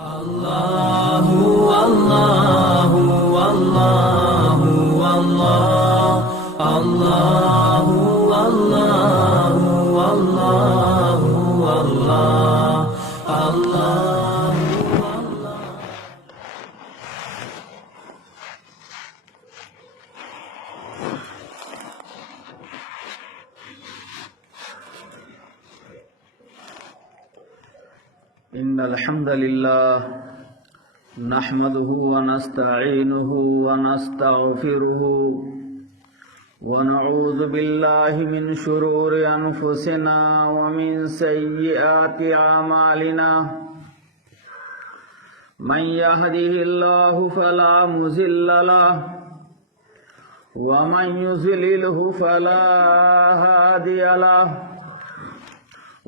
الله والله والله والله الله والله والله والله الله. إن الحمد لله نحمده ونستعينه ونستغفره ونعوذ بالله من شرور أنفسنا ومن سيئات أعمالنا من يهده الله فلا مضل له ومن يضلله فلا هادي له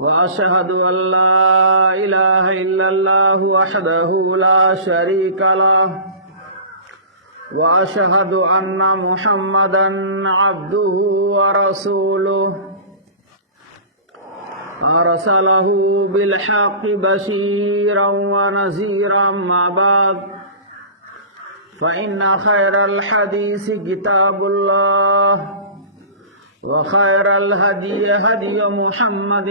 وأشهد أن لا إله إلا الله وحده لا شريك له وأشهد أن محمدا عبده ورسوله أرسله بالحق بشيرا ونذيرا. ما بعد فإن خير الحديث كتاب الله وخير الهدي هدي محمد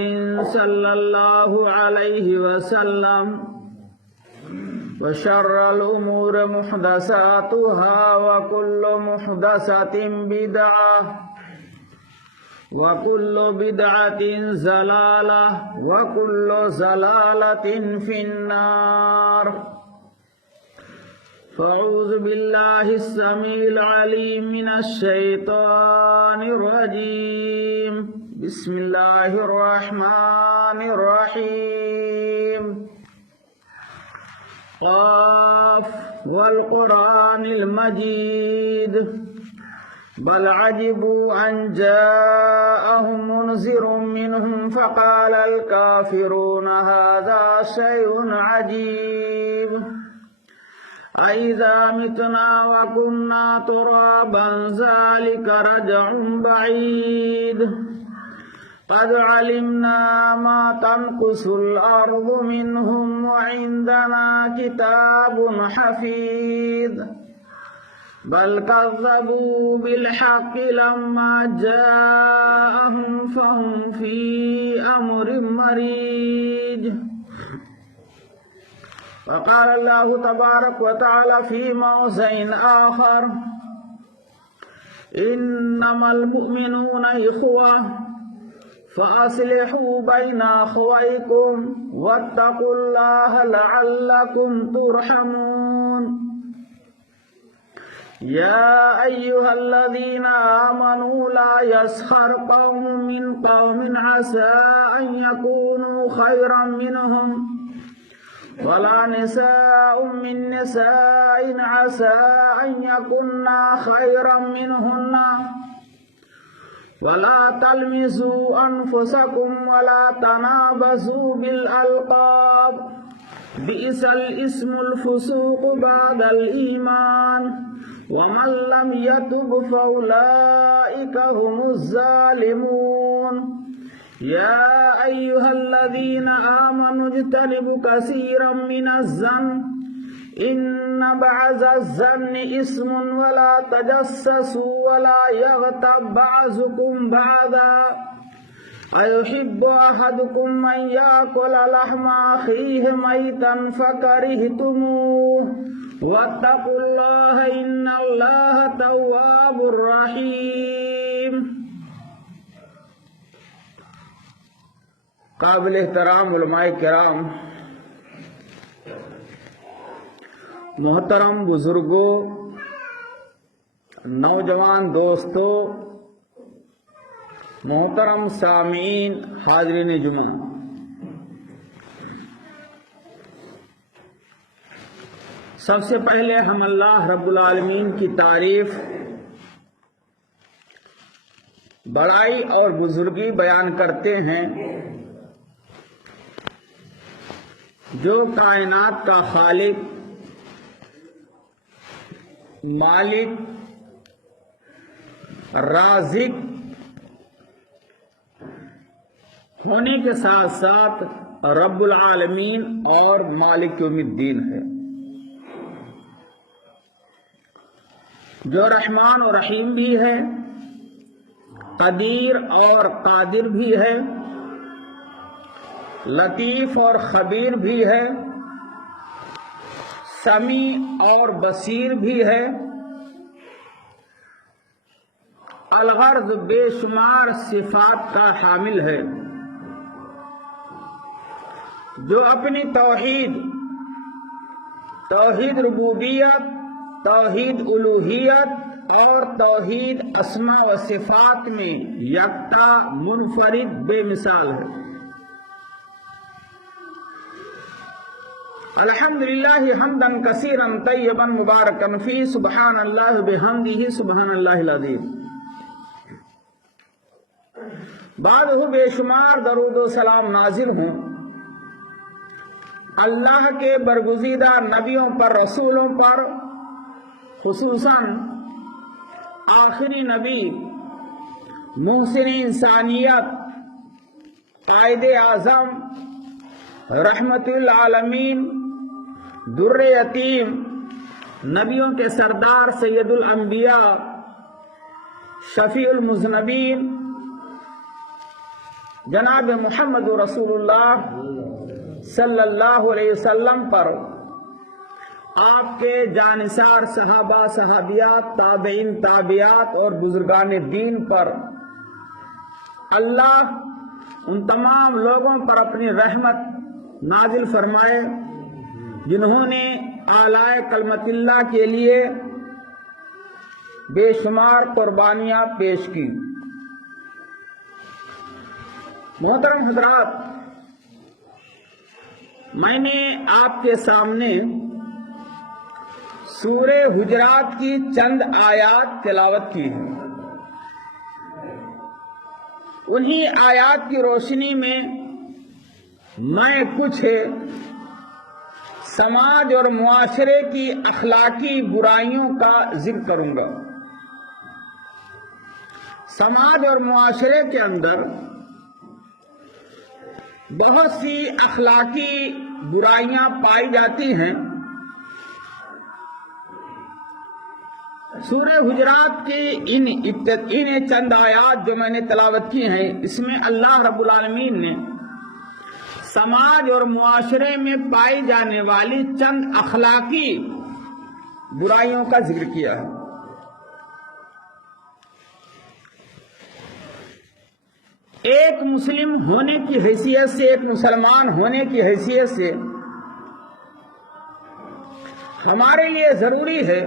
صلى الله عليه وسلم وشر الأمور محدثاتها وكل محدثة بدعة وكل بدعة ضلالة وكل ضلالة في النار. فأعوذ بالله السميع العليم من الشيطان الرجيم. بسم الله الرحمن الرحيم. قاف والقرآن المجيد بل عجبوا أن جاءهم منذر منهم فقال الكافرون هذا شيء عجيب أإذا متنا وكنا ترابا ذلك رجع بعيد قد علمنا ما تنقص الأرض منهم وعندنا كتاب حفيظ بل كذبوا بالحق لما جاءهم فهم في أمر مريج. وقال الله تبارك وتعالى في موضع آخر إنما المؤمنون إخوة فأصلحوا بين أخويكم واتقوا الله لعلكم ترحمون. يا أيها الذين آمنوا لا يسخر قوم من قوم عسى أن يكونوا خيرا منهم ولا نساء من نساء عسى أن يكن خيرا منهن ولا تلمزوا أنفسكم ولا تنابزوا بالألقاب بئس الاسم الفسوق بعد الإيمان ومن لم يتب فأولئك هم الظالمون. يا أيها الذين آمنوا اجتنبوا كثيرا من الظن إن بعض الظن إثم ولا تجسسوا ولا يغتب بعضكم بعضا أيحب أحدكم أن يأكل لحم أخيه ميتا فكرهتموه واتقوا الله إن الله تواب رحيم. قابل احترام علماء کرام، محترم بزرگوں، نوجوان دوستوں، محترم سامعین، حاضرین جمعہ، سب سے پہلے ہم اللہ رب العالمین کی تعریف، بڑائی اور بزرگی بیان کرتے ہیں جو کائنات کا خالق، مالک، رازق ہونے کے ساتھ ساتھ رب العالمین اور مالک یوم الدین ہے، جو رحمان و رحیم بھی ہے، قدیر اور قادر بھی ہے، لطیف اور خبیر بھی ہے، سمیع اور بصیر بھی ہے، الغرض بے شمار صفات کا حامل ہے، جو اپنی توحید ربوبیت، توحید الوہیت اور توحید اسماء و صفات میں یکتا، منفرد، بے مثال ہے۔ الحمدللہ حمدا کثیرا طیبا مبارکا فی، سبحان اللہ بحمدہ، سبحان اللہ العظیم۔ بعدہ بے شمار درود و سلام نازل ہوں اللہ کے برگزیدہ نبیوں پر، رسولوں پر، خصوصاً آخری نبی، محسن انسانیت، قائد اعظم، رحمت العالمین، در یتیم، نبیوں کے سردار، سید الانبیاء، شفیع المذنبین، جناب محمد رسول اللہ صلی اللہ علیہ وسلم پر، آپ کے جانثار صحابہ، صحابیات، تابعین، تابعات اور بزرگان دین پر اللہ ان تمام لوگوں پر اپنی رحمت نازل فرمائے جنہوں نے اعلیٰ کلمت اللہ کے لیے بے شمار قربانیاں پیش کی۔ محترم حضرات، میں نے آپ کے سامنے سورہ حجرات کی چند آیات تلاوت کی ہیں۔ انہی آیات کی روشنی میں کچھ سماج اور معاشرے کی اخلاقی برائیوں کا ذکر کروں گا۔ سماج اور معاشرے کے اندر بہت سی اخلاقی برائیاں پائی جاتی ہیں۔ سورہ حجرات کی ان چند آیات جو میں نے تلاوت کی ہیں، اس میں اللہ رب العالمین نے سماج اور معاشرے میں پائی جانے والی چند اخلاقی برائیوں کا ذکر کیا ہے۔ ایک مسلم ہونے کی حیثیت سے، ایک مسلمان ہونے کی حیثیت سے ہمارے لیے ضروری ہے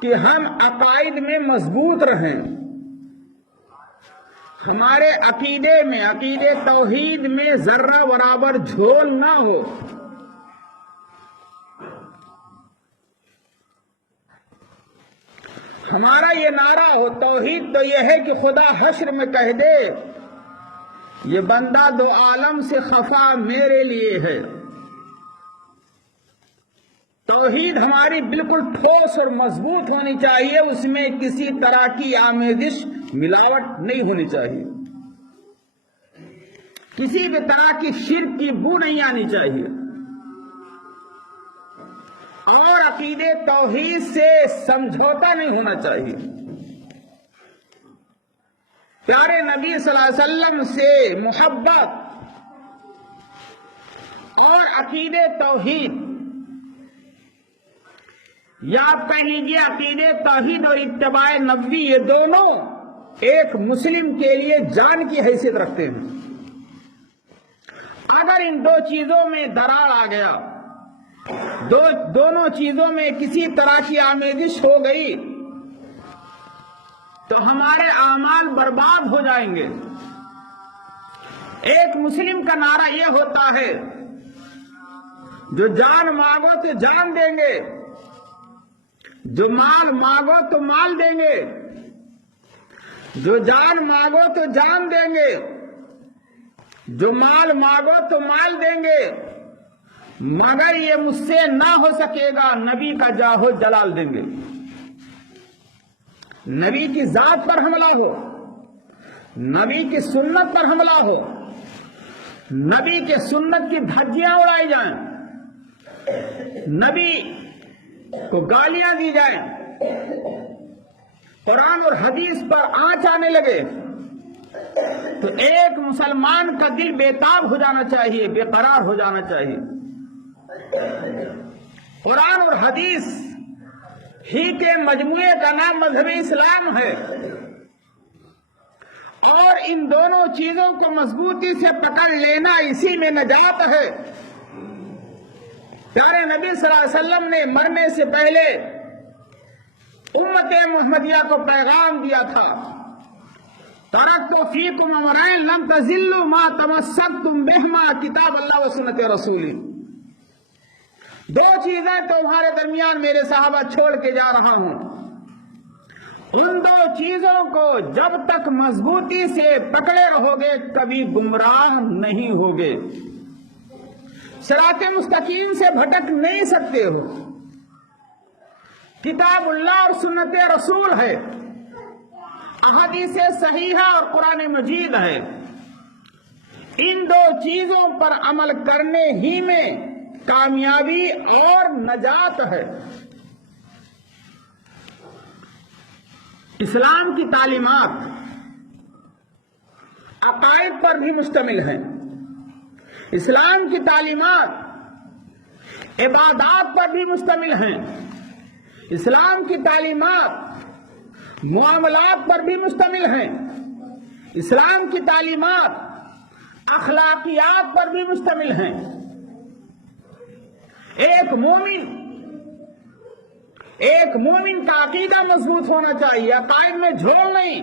کہ ہم عقائد میں مضبوط رہیں، ہمارے عقیدے میں، عقیدے توحید میں ذرہ برابر جھول نہ ہو۔ ہمارا یہ نعرہ ہو، توحید تو یہ ہے کہ خدا حشر میں کہہ دے یہ بندہ دو عالم سے خفا میرے لیے ہے۔ توحید ہماری بالکل ٹھوس اور مضبوط ہونی چاہیے، اس میں کسی طرح کی آمیزش، ملاوٹ نہیں ہونی چاہیے، کسی بھی طرح کی شرک کی بو نہیں آنی چاہیے، اور عقیدے توحید سے سمجھوتا نہیں ہونا چاہیے۔ پیارے نبی صلی اللہ علیہ وسلم سے محبت اور عقیدے توحید، یا آپ کہہ لیجیے عقیدے توحید اور اتباع نبوی، یہ دونوں ایک مسلم کے لیے جان کی حیثیت رکھتے ہیں۔ اگر ان دو چیزوں میں درار آ گیا، دونوں چیزوں میں کسی طرح کی آمیزش ہو گئی، تو ہمارے اعمال برباد ہو جائیں گے۔ ایک مسلم کا نعرہ یہ ہوتا ہے جو جان مانگو تو جان دیں گے، جو مال مانگو تو مال دیں گے، جو جان مانگو تو جان دیں گے، جو مال مانگو تو مال دیں گے، مگر یہ مجھ سے نہ ہو سکے گا، نبی کا جاہو جلال دیں گے۔ نبی کی ذات پر حملہ ہو، نبی کی سنت پر حملہ ہو، نبی کے سنت کی دھجیاں اڑائی جائیں، نبی کو گالیاں دی جائیں، قرآن اور حدیث پر آنچ آنے لگے، تو ایک مسلمان کا دل بےتاب ہو جانا چاہیے، بے قرار ہو جانا چاہیے۔ قرآن اور حدیث ہی کے مجموعے کا نام مذہب اسلام ہے، اور ان دونوں چیزوں کو مضبوطی سے پکڑ لینا اسی میں نجات ہے۔ پیارے نبی صلی اللہ علیہ وسلم نے مرنے سے پہلے امت محمدیہ کو پیغام دیا تھا، ترکت فیکم امرین لم تضلوا ما تمسکتم بہما کتاب اللہ و سنت رسولی۔ دو چیزیں تمہارے درمیان میرے صحابہ چھوڑ کے جا رہا ہوں، ان دو چیزوں کو جب تک مضبوطی سے پکڑے رہو گے کبھی گمراہ نہیں ہوگے، صراط مستقیم سے بھٹک نہیں سکتے ہو۔ کتاب اللہ اور سنت رسول ہے، احادیث صحیحہ اور قرآن مجید ہے، ان دو چیزوں پر عمل کرنے ہی میں کامیابی اور نجات ہے۔ اسلام کی تعلیمات عقائد پر بھی مشتمل ہیں، اسلام کی تعلیمات عبادات پر بھی مشتمل ہیں، اسلام کی تعلیمات معاملات پر بھی مشتمل ہیں، اسلام کی تعلیمات اخلاقیات پر بھی مشتمل ہیں۔ ایک مومن کا عقیدہ مضبوط ہونا چاہیے، عقائد میں جھول نہیں۔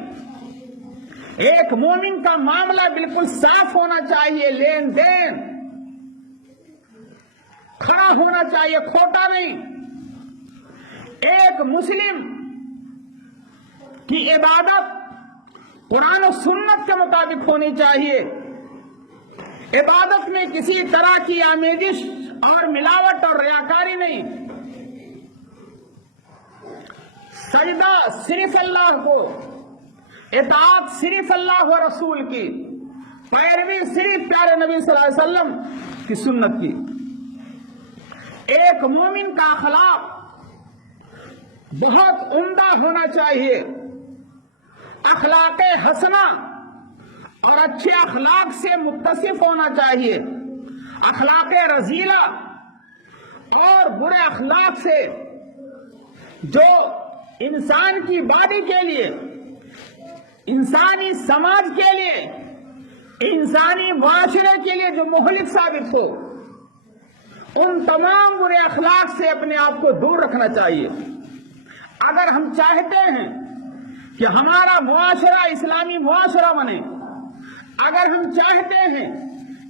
ایک مومن کا معاملہ بالکل صاف ہونا چاہیے، لین دین کھڑا ہونا چاہیے، کھوٹا نہیں۔ ایک مسلم کی عبادت قرآن و سنت کے مطابق ہونی چاہیے، عبادت میں کسی طرح کی آمیزش اور ملاوٹ اور ریاکاری نہیں۔ سجدہ صرف اللہ کو، اطاعت صرف اللہ و رسول کی، پیروی صرف پیارے نبی صلی اللہ علیہ وسلم کی سنت کی۔ ایک مومن کا اخلاق بہت عمدہ ہونا چاہیے، اخلاق حسنہ اور اچھے اخلاق سے متصف ہونا چاہیے، اخلاق رذیلہ اور برے اخلاق سے جو انسان کی باڈی کے لیے، انسانی سماج کے لیے، انسانی معاشرے کے لیے جو مہلک ثابت ہو، ان تمام برے اخلاق سے اپنے آپ کو دور رکھنا چاہیے۔ اگر ہم چاہتے ہیں کہ ہمارا معاشرہ اسلامی معاشرہ بنے، اگر ہم چاہتے ہیں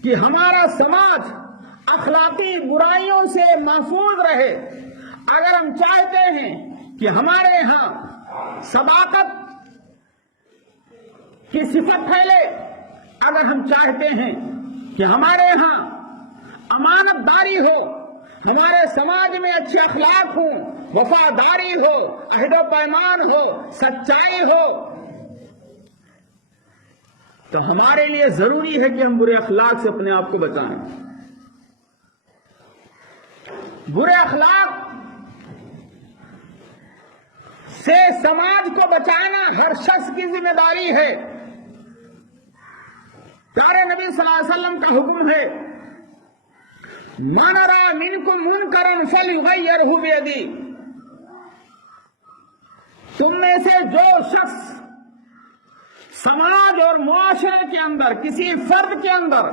کہ ہمارا سماج اخلاقی برائیوں سے محفوظ رہے، اگر ہم چاہتے ہیں کہ ہمارے ہاں صداقت کی صفت پھیلے، اگر ہم چاہتے ہیں کہ ہمارے ہاں امانت داری ہو، ہمارے سماج میں اچھے اخلاق ہوں، وفاداری ہو، عہد و پیمان ہو، سچائی ہو، تو ہمارے لیے ضروری ہے کہ ہم برے اخلاق سے اپنے آپ کو بچائیں۔ برے اخلاق سے سماج کو بچانا ہر شخص کی ذمہ داری ہے۔ پیارے نبی صلی اللہ علیہ وسلم کا حکم ہے، من رأى منکم منکرا فلیغیرہ بیدہ، تم میں سے جو شخص سماج اور معاشرے کے اندر کسی فرد کے اندر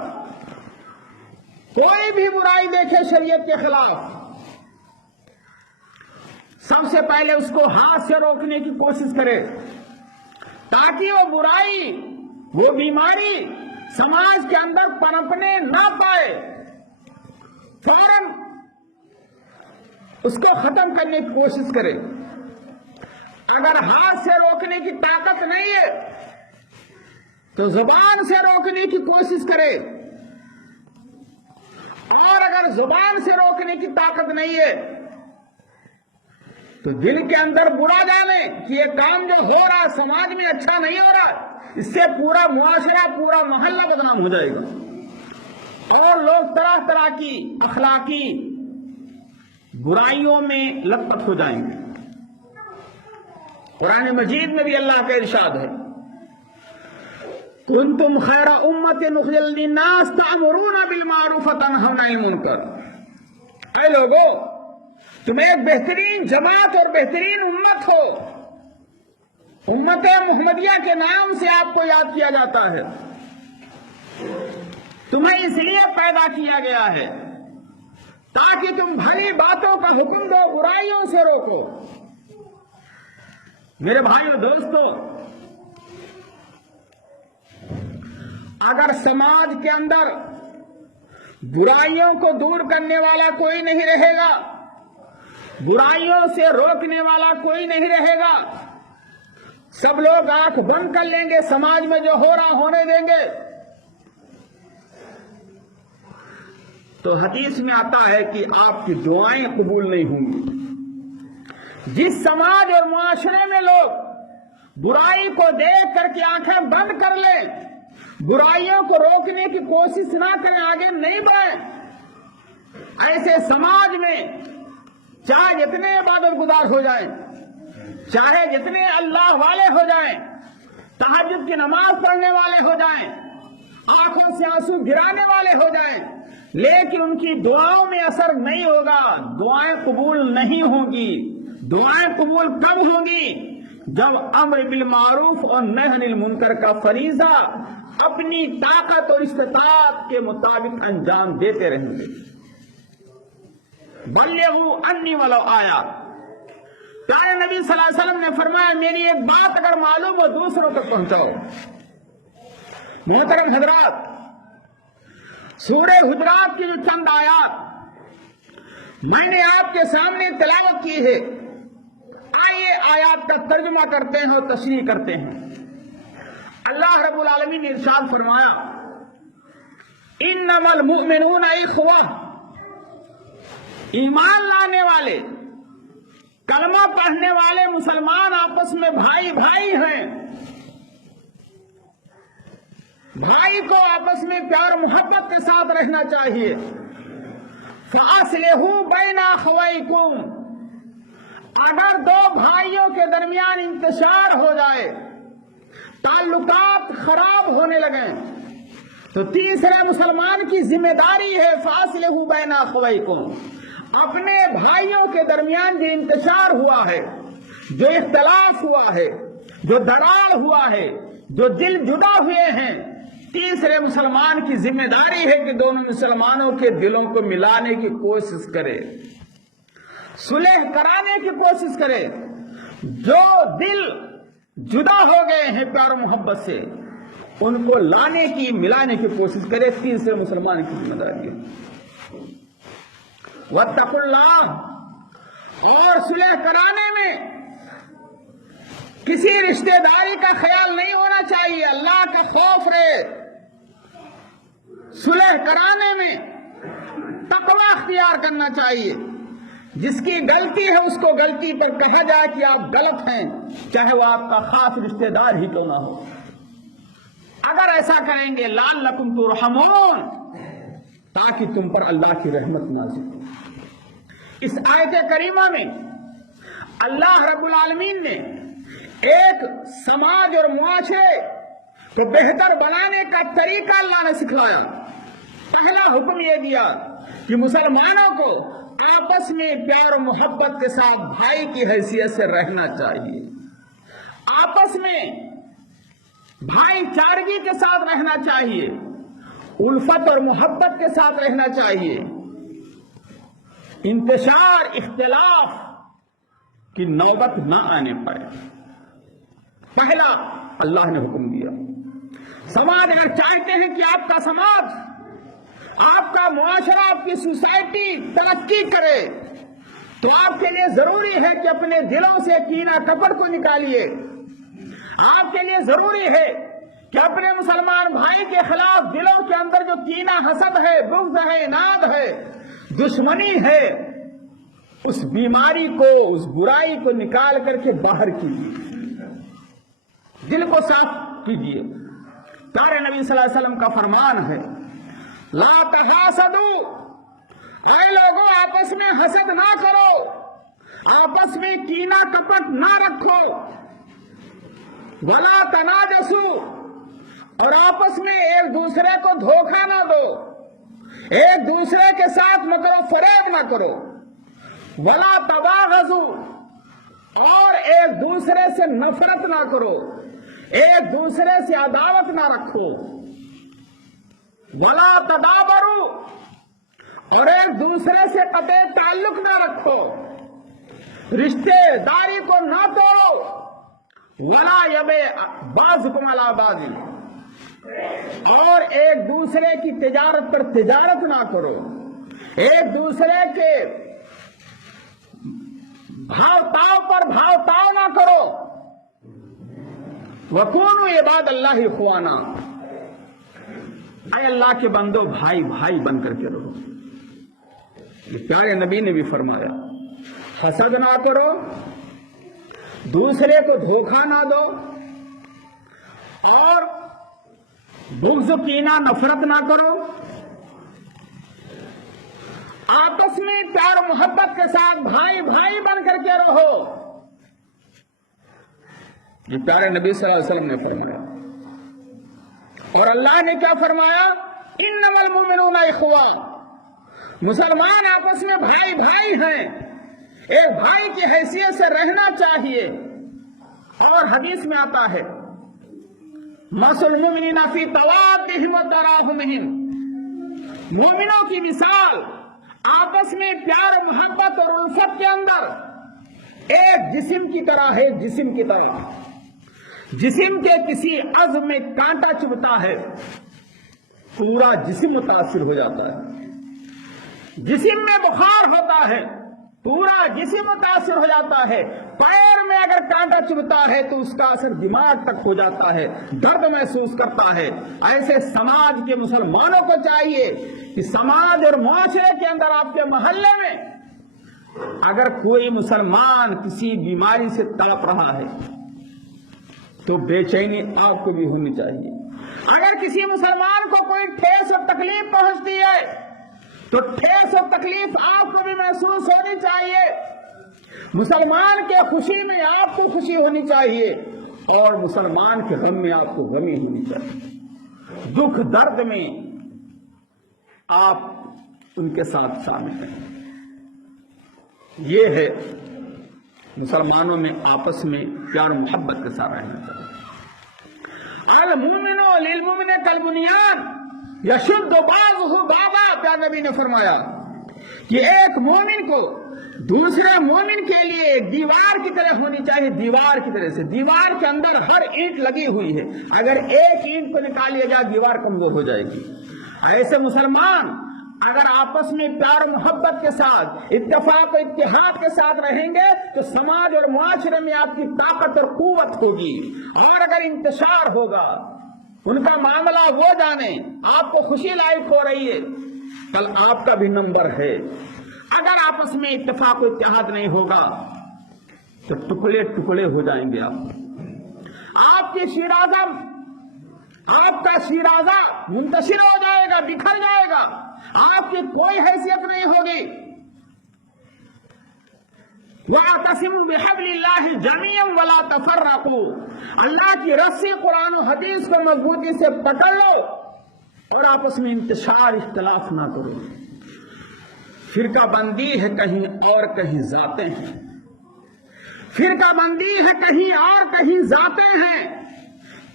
کوئی بھی برائی دیکھے شریعت کے خلاف، سب سے پہلے اس کو ہاتھ سے روکنے کی کوشش کرے، تاکہ وہ برائی، وہ بیماری سماج کے اندر پنپنے نہ پائے، فوراً اس کو ختم کرنے کی کوشش کرے۔ اگر ہاتھ سے روکنے کی طاقت نہیں ہے تو زبان سے روکنے کی کوشش کرے، اور اگر زبان سے روکنے کی طاقت نہیں ہے تو دل کے اندر برا جانے کہ یہ کام جو ہو رہا سماج میں اچھا نہیں ہو رہا، اس سے پورا معاشرہ، پورا محلہ بدنام ہو جائے گا۔ اور لوگ طرح طرح کی اخلاقی برائیوں میں لطف ہو جائیں گے۔ قرآن مجید میں بھی اللہ کا ارشاد ہے، کنتم خیر امت اخرجت للناس تأمرون بالمعروف وتنہون عن المنکر۔ اے لوگو، تم ایک بہترین جماعت اور بہترین امت ہو، امت محمدیہ کے نام سے آپ کو یاد کیا جاتا ہے۔ تمہیں اس لیے پیدا کیا گیا ہے تاکہ تم بھلی باتوں کا حکم دو، برائیوں سے روکو۔ میرے بھائیو دوستو، اگر سماج کے اندر برائیوں کو دور کرنے والا کوئی نہیں رہے گا، برائیوں سے روکنے والا کوئی نہیں رہے گا، سب لوگ آنکھ بند کر لیں گے، سماج میں جو ہو رہا ہونے دیں گے، تو حدیث میں آتا ہے کہ آپ کی دعائیں قبول نہیں ہوں گی۔ جس سماج اور معاشرے میں لوگ برائی کو دیکھ کر کے آنکھیں بند کر لیں، برائیوں کو روکنے کی کوشش نہ کریں، آگے نہیں بڑھیں، ایسے سماج میں چاہے جتنے عبادت گزار ہو جائیں، چاہے جتنے اللہ والے ہو جائیں، تہجد کی نماز پڑھنے والے ہو جائیں، آنکھوں سے آنسو گرانے والے ہو جائیں، لیکن ان کی دعاؤں میں اثر نہیں ہوگا، دعائیں قبول نہیں ہوں گی۔ دعائیں قبول کب ہوں گی؟ جب امر بالمعروف اور نہی عن المنکر کا فریضہ اپنی طاقت اور استطاعت کے مطابق انجام دیتے رہیں گے۔ بلغوا انی ولو آیا، پیارے نبی صلی اللہ علیہ وسلم نے فرمایا، میری ایک بات اگر معلوم ہو دوسروں تک پہنچاؤ۔ محترم حضرات، سورہ حجرات کی جو چند آیات میں نے آپ کے سامنے تلاوت کی ہے، آئیے آیات کا ترجمہ کرتے ہیں اور تشریح کرتے ہیں۔ اللہ رب العالمین نے ارشاد فرمایا، انما المؤمنون اخوہ، ایمان لانے والے، کلمہ پڑھنے والے مسلمان آپس میں بھائی بھائی ہیں، بھائی کو آپس میں پیار محبت کے ساتھ رہنا چاہیے۔ فَأَصْلِحُوا بَيْنَ أَخَوَيْكُمْ، اگر دو بھائیوں کے درمیان انتشار ہو جائے، تعلقات خراب ہونے لگیں، تو تیسرے مسلمان کی ذمہ داری ہے فَأَصْلِحُوا بَيْنَ أَخَوَيْكُمْ، اپنے بھائیوں کے درمیان جو انتشار ہوا ہے، جو اختلاف ہوا ہے، جو دراڑ ہوا ہے، جو دل جدا ہوئے ہیں، تیسرے مسلمان کی ذمہ داری ہے کہ دونوں مسلمانوں کے دلوں کو ملانے کی کوشش کرے، صلح کرانے کی کوشش کرے۔ جو دل جدا ہو گئے ہیں پیار و محبت سے، ان کو لانے کی، ملانے کی کوشش کرے، تیسرے مسلمان کی ذمہ داری ہے۔ واتقوا اللہ، اور صلح کرانے میں کسی رشتہ داری کا خیال نہیں ہونا چاہیے، اللہ کا خوف رہے۔ صلح کرانے میں تقوی اختیار کرنا چاہیے، جس کی غلطی ہے اس کو غلطی پر کہا جائے کہ آپ غلط ہیں، چاہے وہ آپ کا خاص رشتہ دار ہی کیوں نہ ہو۔ اگر ایسا کریں گے لعلکم ترحمون، تاکہ تم پر اللہ کی رحمت نازل ہو۔ اس آیت کریمہ میں اللہ رب العالمین نے ایک سماج اور معاشرے کو بہتر بنانے کا طریقہ اللہ نے سکھلایا۔ پہلا حکم یہ دیا کہ مسلمانوں کو آپس میں پیار و محبت کے ساتھ بھائی کی حیثیت سے رہنا چاہیے، آپس میں بھائی چارگی کے ساتھ رہنا چاہیے، الفت اور محبت کے ساتھ رہنا چاہیے، انتشار اختلاف کی نوبت نہ آنے پائے۔ پہلا اللہ نے حکم دیا۔ سماج اگر چاہتے ہیں کہ آپ کا سماج، آپ کا معاشرہ، آپ کی سوسائٹی ترقی کرے، تو آپ کے لیے ضروری ہے کہ اپنے دلوں سے کینہ کپٹ کو نکالیے۔ آپ کے لیے ضروری ہے کہ اپنے مسلمان بھائی کے خلاف دلوں کے اندر جو کینہ حسد ہے، بغض ہے، اناد ہے، دشمنی ہے، اس بیماری کو، اس برائی کو نکال کر کے باہر کیجیے، دل کو صاف کیجیے۔ پیارے نبی صلی اللہ علیہ وسلم کا فرمان ہے، ला तहासदू, ऐ लोगों आपस में हसद ना करो, आपस में कीना कपट ना रखो। वला तनाजसू, और आपस में एक दूसरे को धोखा ना दो, एक दूसरे के साथ मकरो फरेब ना करो। वला तबागजू, और एक दूसरे से नफरत ना करो, एक दूसरे से अदावत ना रखो। वला तदाबरू, और एक दूसरे से कतई ताल्लुक ना रखो, रिश्तेदारी को ना तोड़ो। वला यबे बाज़ुकुम अला बाज़ी, और एक दूसरे की तिजारत पर तिजारत ना करो, एक दूसरे के भावताव पर भावताव ना करो। वकूनु इबादल्लाहि इख्वाना, ऐ अल्लाह के बंदो भाई भाई बन करके रहो। ये प्यारे नबी ने भी फरमाया, हसद ना करो, दूसरे को धोखा ना दो, और बुग़्ज़ कीना नफरत ना करो। आपस में प्यार मोहब्बत के साथ भाई भाई बन करके रहो। ये प्यारे नबी सल्लल्लाहु अलैहि वसल्लम ने फरमाया। और अल्लाह ने क्या फरमाया, इन्नमल मुमिनूना इख्वा, मुसलमान आपस में भाई भाई हैं, एक भाई की हैसियत से रहना चाहिए। और हदीस में आता है, मसल मुमिनीना फी तवाद्दिहिम व तराहुमिहिम, मोमिनों की मिसाल आपस में प्यार मोहब्बत और उल्फत के अंदर एक जिस्म की तरह है, जिस्म की तरह। जिस्म के किसी अज़्म में कांटा चुभता है, पूरा जिस्म मुतासिर हो जाता है। जिस्म में बुखार होता है, पूरा जिस्म मुतासिर हो जाता है। पैर में अगर कांटा चुभता है तो उसका असर दिमाग तक हो जाता है, दर्द महसूस करता है। ऐसे समाज के मुसलमानों को चाहिए कि समाज और मुआशरे के अंदर, आपके मोहल्ले में अगर कोई मुसलमान किसी बीमारी से तड़प रहा है तो बेचैनी आपको भी होनी चाहिए। अगर किसी मुसलमान को कोई ठेस और तकलीफ पहुंचती है तो ठेस और तकलीफ आपको भी महसूस होनी चाहिए। मुसलमान के खुशी में आपको खुशी होनी चाहिए, और मुसलमान के गम में आपको गमी होनी चाहिए। दुख दर्द में आप उनके साथ शामिल हैं। ये है मुसलमानों में आपस में प्यार मोहब्बत के साथ रहना चाहिए। अल मुमिनो लिल मुमिने कल बुनियान यशुद्दु बाज़ुहु बाज़ा, प्यारे नबी ने फरमाया कि एक मोमिन को दूसरे मोमिन के लिए दीवार की तरह होनी चाहिए। दीवार की तरह से, दीवार के अंदर हर ईंट लगी हुई है, अगर एक ईंट को निकाल लिया जाए दीवार कमजोर हो जाएगी। ऐसे मुसलमान अगर आपस में प्यार मोहब्बत के साथ, इत्तेफाक और इत्तेहाद के साथ रहेंगे तो समाज और मुआशरे में आपकी ताकत और कुव्वत होगी। और अगर इंतशार होगा, उनका मामला वो जाने, आपको खुशी लायक हो रही है, कल आपका भी नंबर है। अगर आपस में इत्तेफाक और इत्तेहाद नहीं होगा तो टुकड़े टुकड़े हो जाएंगे। आपकी शीराज़म, आपका शीराज़ा मुंतशिर हो जाएगा, बिखर जाएगा, आपकी कोई हैसियत नहीं होगी। वअतसिमू बिहब्लिल्लाहि जमीअन वला तफर्रकू, अल्लाह की रस्सी कुरान और हदीस को मजबूती से पकड़ लो और आपस में इंतशार इख्तिलाफ ना करो। फिरका बंदी है कहीं और कहीं जाते हैं, फिरका बंदी है कहीं और कहीं जाते हैं।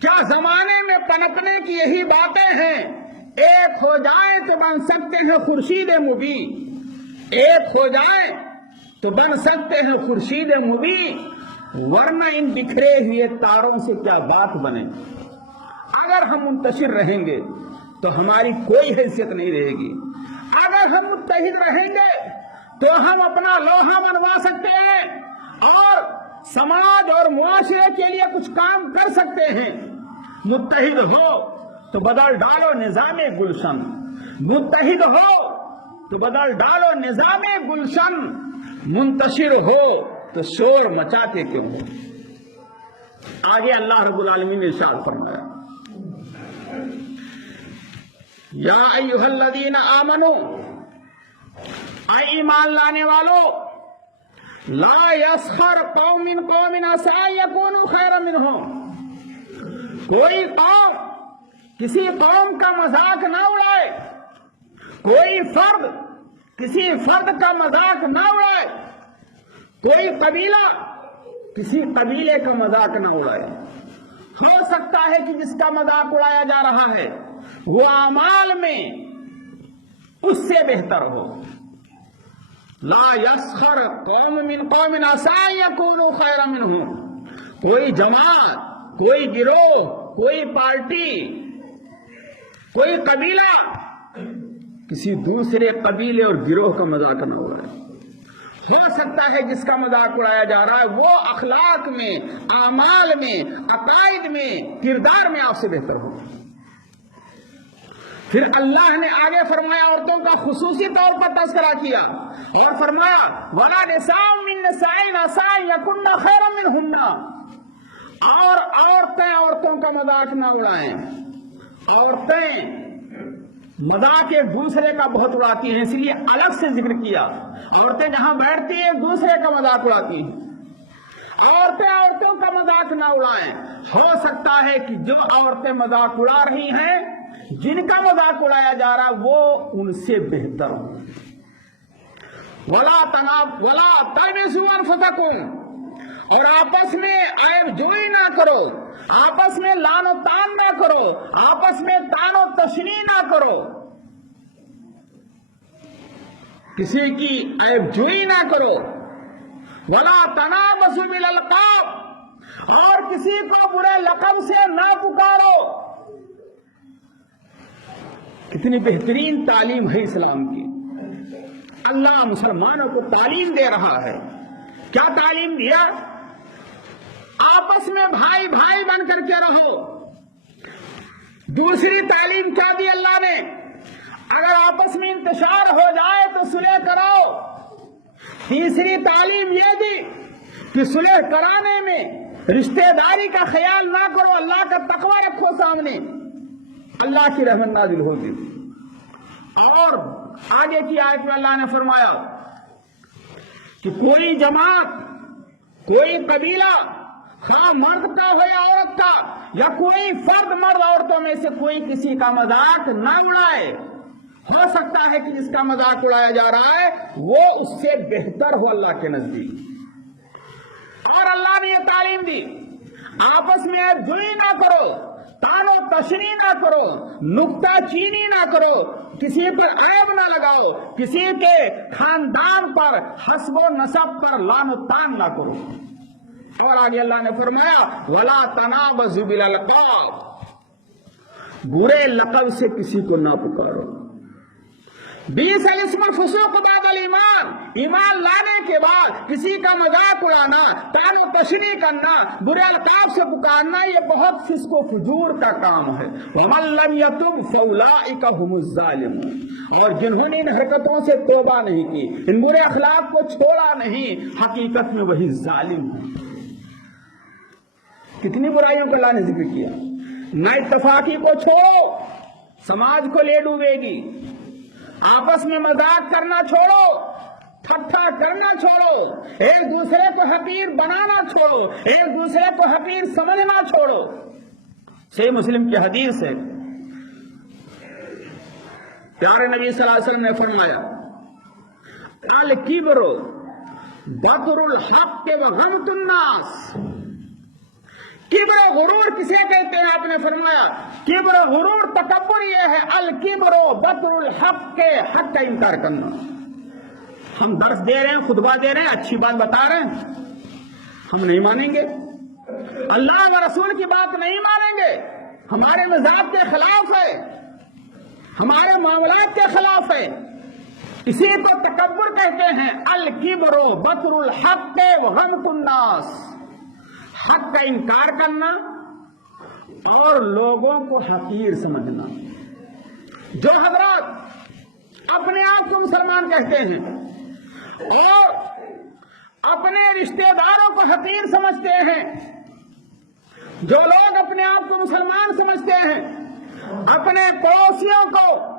क्या जमाने में पनपने की यही बातें हैं? एक हो जाए तो बन सकते हैं खुर्शीद मुबी, एक हो जाए तो बन सकते हैं खुर्शीद मुबी, वरना इन बिखरे हुए तारों से क्या बात बने। अगर हम मुंतशिर रहेंगे तो हमारी कोई हैसियत नहीं रहेगी। अगर हम मुत्तहिद रहेंगे तो हम अपना लोहा मनवा सकते हैं और समाज और मुआशरे के लिए कुछ काम कर सकते हैं। मुत्तहिद हो तो बदल डालो निजामे गुलशन, मुत्तहिद हो तो बदल डालो निजामे गुलशन, मुंतशिर हो तो शोर मचाते क्यों हो। आगे अल्लाह रब्बुल आलमीन ने इरशाद फरमाया, या अय्युहल्लज़ीना आमनू, ऐ ईमान लाने वालों, ला यस्खर कौम मिन कौमिन असा यकूनु खैरन मिनहुम, कोई कौम किसी कौम का मजाक ना उड़ाए, कोई फर्द किसी फर्द का मजाक ना उड़ाए, कोई कबीला किसी कबीले का मजाक ना उड़ाए। हो सकता है कि जिसका मजाक उड़ाया जा रहा है वो अमाल में उससे बेहतर हो। ला यस्खर कौम मिन कौमिन असा यकूनु खैरन मिनहुम, कोई जमात, कोई गिरोह, कोई पार्टी, कोई कबीला किसी दूसरे कबीले और गिरोह का मजाक न उड़ाए। हो सकता है जिसका मजाक उड़ाया जा रहा है वो अखलाक में, आमाल में, अकायद में, किरदार में आपसे बेहतर हो। फिर अल्लाह ने आगे फरमाया, औरतों का खुसूसी तौर पर तज़किरा किया और फरमाया वला निसाउ मिन निसाइन असा यकुन्ना खैरन मिनहुन्ना, और औरतें औरतों का मजाक न उड़ाएं। औरतें मजाक एक दूसरे का बहुत उड़ाती हैं, इसलिए अलग से जिक्र किया। औरतें जहां बैठती हैं एक दूसरे का मजाक उड़ाती हैं। औरतें औरतों का मजाक ना उड़ाएं। हो सकता है कि जो औरतें मजाक उड़ा रही हैं, जिनका मजाक उड़ाया जा रहा है वो उनसे बेहतर हो। वला तनबिसू अनफुसकुम, और आपस में ऐब जोई ना करो, आपस में लानो तान ना करो, आपस में तानो तशनी ना करो, किसी की ऐब जोई ना करो। वला तनाबसु बिल अलकाब, और किसी को बुरे लक़ब से ना पुकारो। कितनी बेहतरीन तालीम है इस्लाम की। अल्लाह मुसलमानों को तालीम दे रहा है। क्या तालीम दिया? आपस में भाई भाई बन करके रहो। दूसरी तालीम क्या दी अल्लाह ने? अगर आपस में इंतशार हो जाए तो सुलह कराओ। तीसरी तालीम ये दी कि सुलह कराने में रिश्तेदारी का ख्याल ना करो, अल्लाह का तकवा रखो सामने, अल्लाह की रहमत नाजिल होगी। और आगे की आयत में अल्लाह ने फरमाया कि कोई जमात, कोई कबीला, हाँ मर्द का हो या औरत का, या कोई फर्द मर्द औरतों में से कोई किसी का मजाक न उड़ाए। हो सकता है कि जिसका मजाक उड़ाया जा रहा है वो उससे बेहतर हो अल्लाह के नजदीक। और अल्लाह ने यह तालीम दी, आपस में ऐब जोई ना करो, तानो तशनी ना करो, नुक्ता चीनी ना करो, किसी पर ऐब ना लगाओ, किसी के खानदान पर, हस्बो नसब पर लानो तान ना करो। और आगे अल्लाह ने फरमाया वला तनाबज़ु बिल अलक़ाब, बुरे लक़ब से किसी को ना पुकारो। बिअसल इस्मुल फुसूक़ बअदल ईमान, ईमान लाने के बाद किसी का मजाक उड़ाना, तानो तशनी करना, बुरे लक़ब से पुकारना, ये बहुत फिस्को फुजूर का काम है। वमन लम यतुब फउलाइका हुमुज़ ज़ालिमून, और जिन्होंने इन हरकतों से तौबा नहीं की, इन बुरे अखलाक को छोड़ा नहीं, हकीकत में वही जालिम है। कितनी बुराइयों का अल्लाह ने जिक्र किया। न इत्तफाकी को छोड़ो, समाज को ले डूबेगी। आपस में मजाक करना छोड़ो, ठट्ठा करना छोड़ो, एक दूसरे को हकीर बनाना छोड़ो, एक दूसरे को हकीर समझना छोड़ो। सही मुस्लिम की हदीस है, प्यारे नबी सल्लल्लाहु अलैहि वसल्लम ने फरमाया अल किब्रु बतरुल हक़ व गमतुन नास। किब्र गुरूर किसे कहते हैं? आपने फरमाया किब्र गुरूर तकब्बुर ये है, अल किब्रो बतरुल हक़ के, हक़ का इनकार करना। हम दर्स दे रहे हैं, खुतबा दे रहे हैं, अच्छी बात बता रहे हैं, हम नहीं मानेंगे। अल्लाह व रसूल की बात नहीं मानेंगे, हमारे मिजाज के खिलाफ है, हमारे मामलात के खिलाफ है, इसी को तकब्बुर कहते हैं। अल किब्रो बतरुल हक़ व गमतुन नास, हक का इनकार करना और लोगों को हकीर समझना। जो हजरात अपने आप को मुसलमान कहते हैं और अपने रिश्तेदारों को हकीर समझते हैं, जो लोग अपने आप को मुसलमान समझते हैं अपने पड़ोसियों को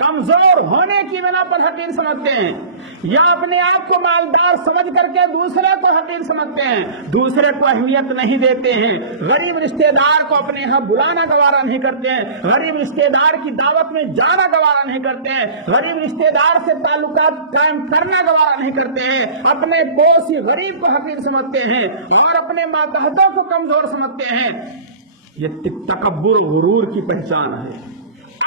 कमजोर होने की बिना पर हकीर समझते हैं, या अपने आप को मालदार समझ करके दूसरे को हकीर समझते हैं, दूसरे को अहमियत नहीं देते हैं, गरीब रिश्तेदार को अपने यहाँ बुलाना गवारा नहीं करते हैं, गरीब रिश्तेदार की दावत में जाना गवारा नहीं करते हैं, गरीब रिश्तेदार से ताल्लुकात कायम करना गवारा नहीं करते हैं, अपने पड़ोसी गरीब को हकीर समझते हैं और अपने मातहतों को कमजोर समझते हैं। ये तकब्बुर गुरूर की पहचान है।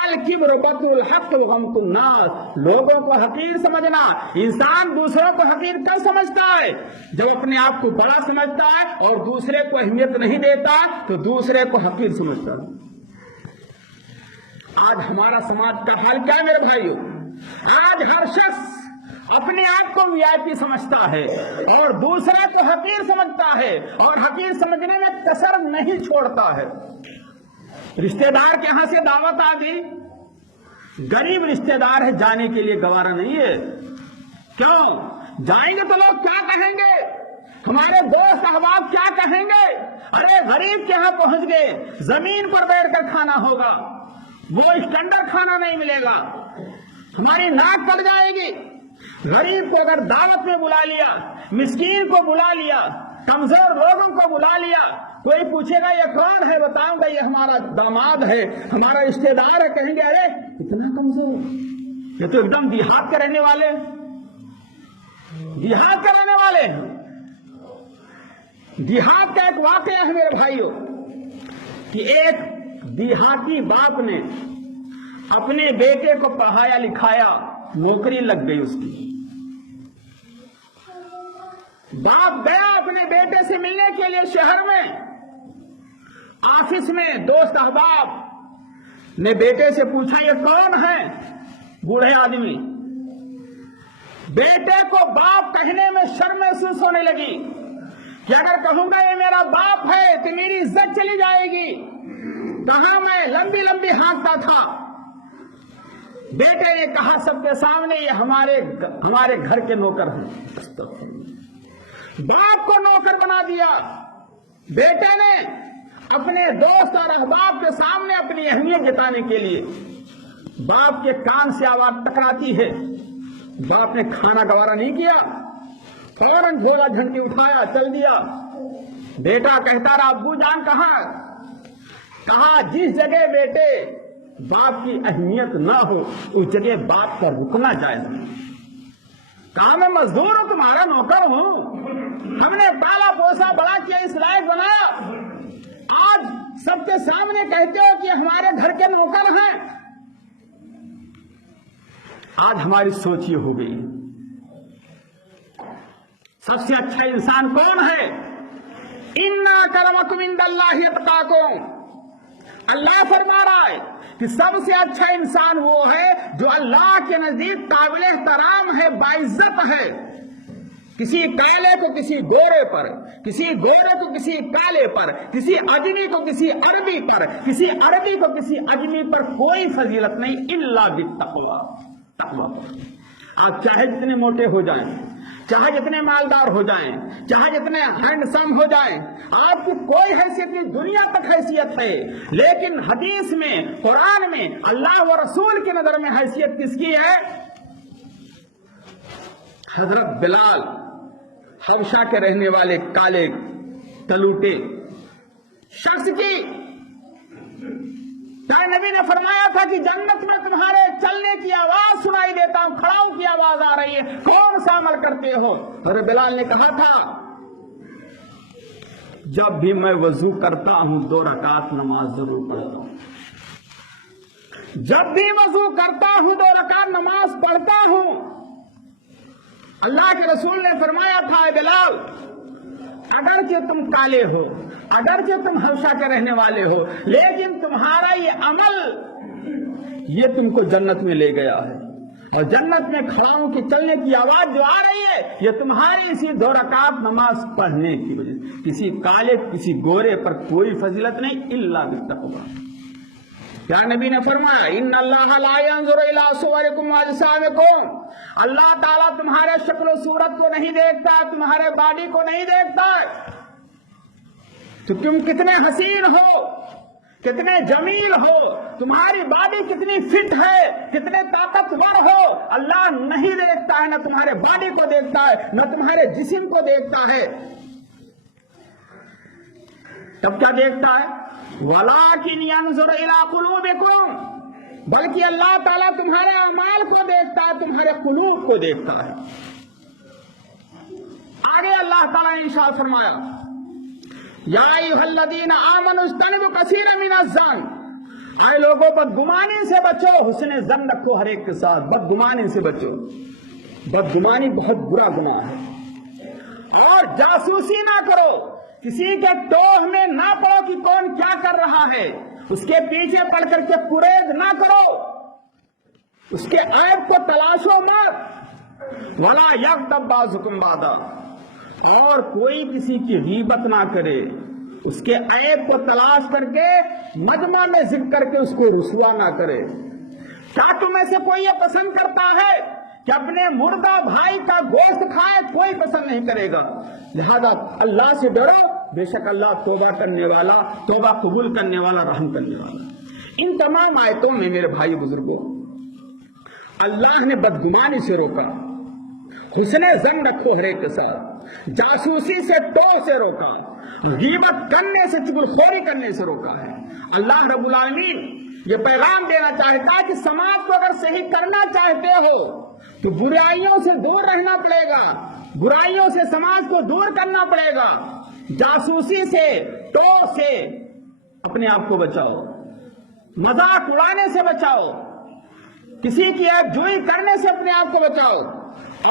अल-किब्र बतरुल हक़ व गमतुन नास, लोगों को हकीर समझना। इंसान दूसरों को हकीर कब समझता है? जब अपने आप को बड़ा समझता है और दूसरे को अहमियत नहीं देता तो दूसरे को हकीर समझता है। आज हमारा समाज का हाल क्या है मेरे भाइयों? आज हर शख्स अपने आप को वीआईपी समझता है और दूसरे को हकीर समझता है, और हकीर समझने में कसर नहीं छोड़ता है। रिश्तेदार के यहां से दावत आ गई, गरीब रिश्तेदार है, जाने के लिए गवारा नहीं है। क्यों? जाएंगे तो लोग क्या कहेंगे, हमारे दोस्त अहबाब क्या कहेंगे? अरे गरीब के यहां पहुंच गए, जमीन पर बैठकर खाना होगा, वो स्टैंडर्ड खाना नहीं मिलेगा, हमारी नाक कट जाएगी। गरीब को अगर दावत में बुला लिया, मिस्कीन को बुला लिया, कमजोर लोगों को बुला लिया, कोई पूछेगा ये कौन है, बताऊंगा ये हमारा दामाद है, हमारा रिश्तेदार है, कहेंगे अरे इतना कमजोर, ये तो एकदम देहात के रहने वाले, देहात के रहने वाले हैं। देहात का एक वाकया है मेरे भाइयों कि एक देहाती बाप ने अपने बेटे को पढ़ाया लिखाया, नौकरी लग गई उसकी। बाप गया अपने बेटे से मिलने के लिए शहर में, ऑफिस में दोस्त अहबाब ने बेटे से पूछा ये कौन है? बूढ़े आदमी। बेटे को बाप कहने में शर्म महसूस होने लगी कि अगर कहूंगा ये मेरा बाप है तो मेरी इज्जत चली जाएगी। कहां मैं लंबी लंबी हाँकता था। बेटे ने कहा सबके सामने ये हमारे घर के नौकर हैं। बाप को नौकर बना दिया। बेटे ने अपने दोस्त और अहबाब के सामने अपनी अहमियत जताने के लिए बाप के कान से आवाज टकराती है। बाप ने खाना गवारा नहीं किया, फौरन झोला झंडी उठाया, चल दिया। बेटा कहता रहा अब्बू जान कहाँ? कहा जिस जगह बेटे बाप की अहमियत ना हो उस जगह बाप का रुकना जायज नहीं। कहा मैं मजदूर हूं, तुम्हारा नौकर हूं, हमने पाला पोसा बड़ा किया, इस लायक बनाया, आज सबके सामने कहते हो कि हमारे घर के नौकर हैं। आज हमारी सोच ये हो गई, सबसे अच्छा इंसान कौन है? इन्ना करमकुम इंदल्लाहि अत्काकुम। अल्लाह फरमा रहा है कि सबसे अच्छा इंसान वो है जो अल्लाह के नजदीक काबिल एहतराम है, बाइज्जत है। किसी काले को किसी गोरे पर, किसी गोरे को किसी काले पर, किसी अजमी को किसी अरबी पर, किसी अरबी को किसी अजमी पर कोई फजीलत नहीं इल्ला बित्तक़वा। तक़वा। आप चाहे जितने मोटे हो जाएं, चाहे जितने मालदार हो जाएं, चाहे जितने हैंडसम हो जाएं, आपकी कोई हैसियत नहीं, दुनिया तक हैसियत है, लेकिन हदीस में, कुरान में, अल्लाह व रसूल की नजर में हैसियत किसकी है? हजरत बिलाल, हबशा के रहने वाले काले तलूटे शख्स की। नबी ने फरमाया था कि जन्नत में तुम्हारे चलने की आवाज सुनाई देता हूं, खड़ाओं की आवाज आ रही है, कौन सा अमल करते हो? अरे बिलाल ने कहा था जब भी मैं वजू करता हूं 2 रकात नमाज जरूर पढ़ता हूं। जब भी वजू करता हूं 2 रकात नमाज पढ़ता हूं। अल्लाह के रसूल ने फरमाया था बिलाल अगरचे तुम काले हो, अगरचे तुम हबशा के रहने वाले हो, लेकिन तुम्हारा ये अमल ये तुमको जन्नत में ले गया है, और जन्नत में खड़ाओं की चलने की आवाज जो आ रही है ये तुम्हारी इसी 2 रकात नमाज पढ़ने की वजह से। किसी काले किसी गोरे पर कोई फजीलत नहीं इल्ला बित्तक़वा। क्या नबी ने फरमाया इन्नल्लाह ला यंज़ुरु इला सुवरिकुम व अजसामिकुम। अल्लाह ताला तुम्हारे शक्ल सूरत को नहीं देखता, तुम्हारे बॉडी को नहीं देखता। तो तुम कितने हसीन हो, कितने जमील हो, तुम्हारी बॉडी कितनी फिट है, कितने ताकतवर हो, अल्लाह नहीं देखता है, न तुम्हारे बॉडी को देखता है, न तुम्हारे जिस्म को देखता है। तब क्या देखता है? वलाकिन यंजुर इला कुलूबिकुम, बल्कि अल्लाह ताला तुम्हारे अमाल को देखता है, तुम्हारे कुलूब को देखता है। आगे अल्लाह ताला ने इरशाद फरमाया, या अय्युहल्लज़ीना आमनू इज्तनिबू कसीरन मिनज़्ज़न, आए लोगों बदगुमानी से बचो, हुस्न ज़न रखो हर एक के साथ, बदगुमानी से बचो। बदगुमानी बहुत बुरा गुनाह है। और जासूसी ना करो, किसी के टोह में ना पड़ो कि कौन क्या कर रहा है, उसके पीछे पड़ करके कुरेद ना करो, उसके ऐब को तलाशो मत। वला यग़्तब बाज़ुकुम बाज़ा, और कोई किसी की गीबत ना करे, उसके ऐब को तलाश करके मजमा में जिक्र करके उसको रुसवा ना करे। क्या तुम्हें से कोई ये पसंद करता है कि अपने मुर्दा भाई का गोश्त खाए? कोई पसंद नहीं करेगा। लिहाजा अल्लाह से डरो, बेशक अल्लाह तौबा करने वाला, तौबा कबूल करने वाला, रहम करने वाला। इन तमाम आयतों में मेरे भाई बुजुर्गों, अल्लाह ने बदगुमानी से रोका, हुस्न ज़न रखो हर एक के साथ, जासूसी से टोह से रोका, गीबत करने से, चुगलखोरी करने से रोका है। अल्लाह रब्बुल आलमीन ये पैगाम देना चाहता है कि समाज को अगर सही करना चाहते हो तो बुराइयों से दूर रहना पड़ेगा, बुराइयों से समाज को दूर करना पड़ेगा। जासूसी से, टोह से अपने आप को बचाओ, मजाक उड़ाने से बचाओ, किसी की ऐबजोई करने से अपने आप को बचाओ,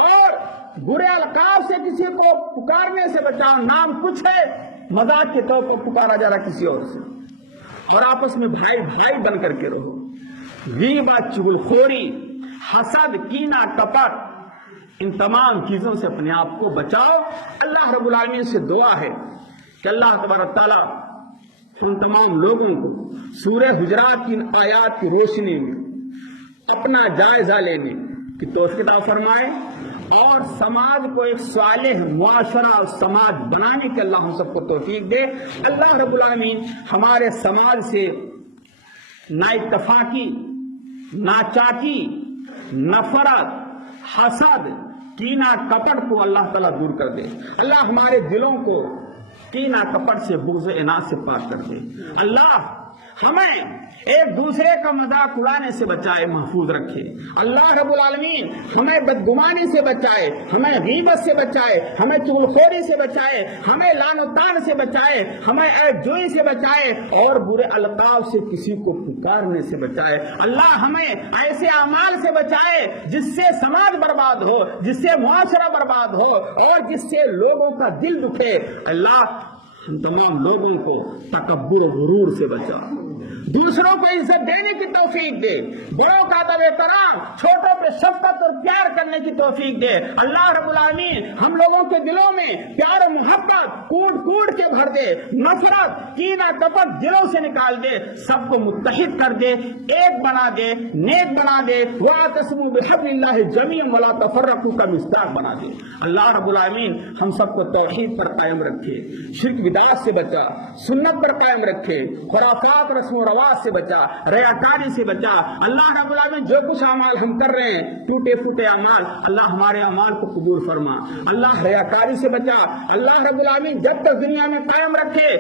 और बुरे अलकाब से किसी को पुकारने से बचाओ। नाम कुछ है, मजाक के तौर पर पुकारा जा रहा किसी और से, और आपस में भाई भाई बन करके रहो। गीबत, चुगलखोरी, हसद, कीना, कपट, इन तमाम चीजों से अपने आप को बचाओ। अल्लाह रब्बुल आलमीन से दुआ है कि अल्लाह तबारक तआला उन तमाम लोगों को सूरह हुजरात की आयात की रोशनी में अपना जायजा लेने की तौफीक अता फरमाए, और समाज को एक सालेह मुआशरा और समाज बनाने के अल्लाह हम सबको तौफीक दे। अल्लाह रब्बुल आलमीन हमारे समाज से ना इत्तफाकी, नाचाकी, नफरत, हसद, कीना, कपट को अल्लाह ताला दूर कर दे। अल्लाह हमारे दिलों को कीना, कपट से, बुग़्ज़, इनाद से पाक कर दे। अल्लाह हमें एक दूसरे का मजाक उड़ाने से बचाए, महफूज रखे। अल्लाह रब्बुल आलमीन हमें बदगुमानी से बचाए, हमें गीबत से बचाए, हमें चुगलखोरी से बचाए, हमें लानतान से बचाए, हमें ऐबजोई से बचाए, और बुरे अलकाब से किसी को पुकारने से बचाए। अल्लाह हमें ऐसे अमाल से बचाए जिससे समाज बर्बाद हो, जिससे मुआशरा बर्बाद हो, और जिससे लोगों का दिल दुखे। अल्लाह हम तमाम लोगों को तकब्बुर और गुरूर से बचा, दूसरों को इज्जत देने की तौफीक दे, बड़ों का अदब एहतराम, छोटों पे शफकत और प्यार करने की तौफीक दे। अल्लाह रब्बुल आलमीन हम लोगों के दिलों में प्यार और मोहब्बत कूट कूट के भर दे, नफरत, कीना, कपट दिलों से निकाल दे, सबको मुत्तहिद कर दे, एक बना दे, नेक बना दे। वातसिमू बिहब्लिल्लाहि जमीअन वला तफर्रकू का मिस्ताक बना दे। अल्लाह रब्बुल आलमीन हम सबको तौहीद पर कायम रखे, शिर्क बिदअत से बचा, सुन्नत पर कायम रखे, खुराफात, रस्म रवाज से बचा, रियाकारी से बचा। अल्लाह रब्बुल आलमीन जो कुछ अमाल हम कर रहे हैं, टूटे फूटे अमाल, अल्लाह हमारे अमाल को कबूल फरमा। अल्लाह रियाकारी से बचा। अल्लाह रब्बुल आलमीन जब तक दुनिया में कायम रखे